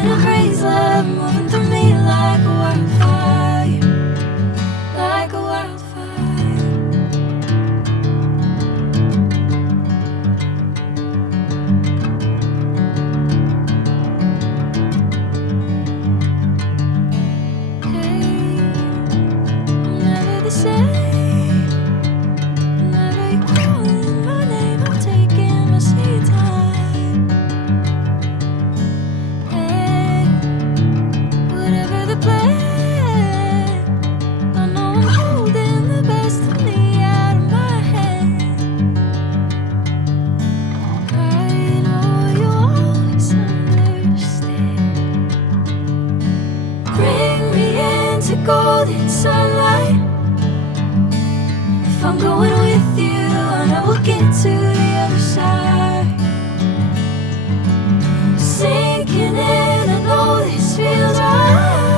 in a craze, love moving through me like a wildfire, like a wildfire. Hey, I'm never the same. Whenever you're calling my name, I'm taking my sweet time. Hey, whatever the plan, I know I'm holding the best of me out of my hand. I know you always understand. Bring me into golden sunlight. If I'm going with you, I know we'll get to the other side. Sinking in, I know this feels right.